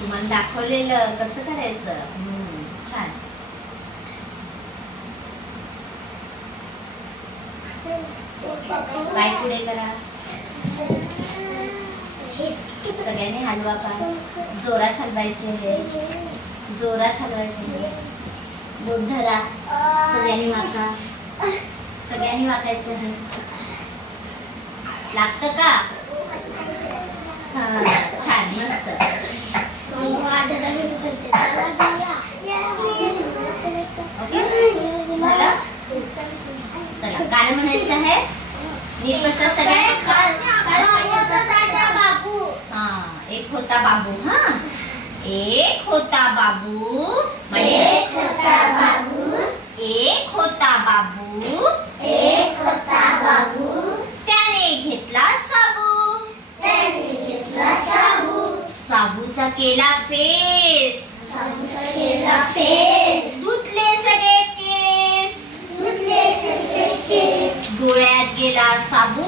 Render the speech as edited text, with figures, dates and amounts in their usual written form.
तुम्हाला दाखवलेलं कसं करायचं. छान. पाय पुढे करा. सगळ्यांनी हलवा पाय. जोरात हलवायचे. जोरात हलवायचे. बोट धरा. सगळ्यांनी वाका. सगळ्यांनी वाकायचं आहे. लागतं का? हा छान मस्त. ओके चला गाणं म्हणायचं आहे. नीट बसा सगळे. हा एक होता बाबू. हा एक होता बाबू. एक होता बाबू. एक होता बाबू. एक होता बाबू. त्याने घेतला साबू. त्याने घेतला साबू. साबूचा केला फेस. साबूचा केला फेस. धुतले सगळे केस. धुतले सगळे केस. डोळ्यात गेला साबू.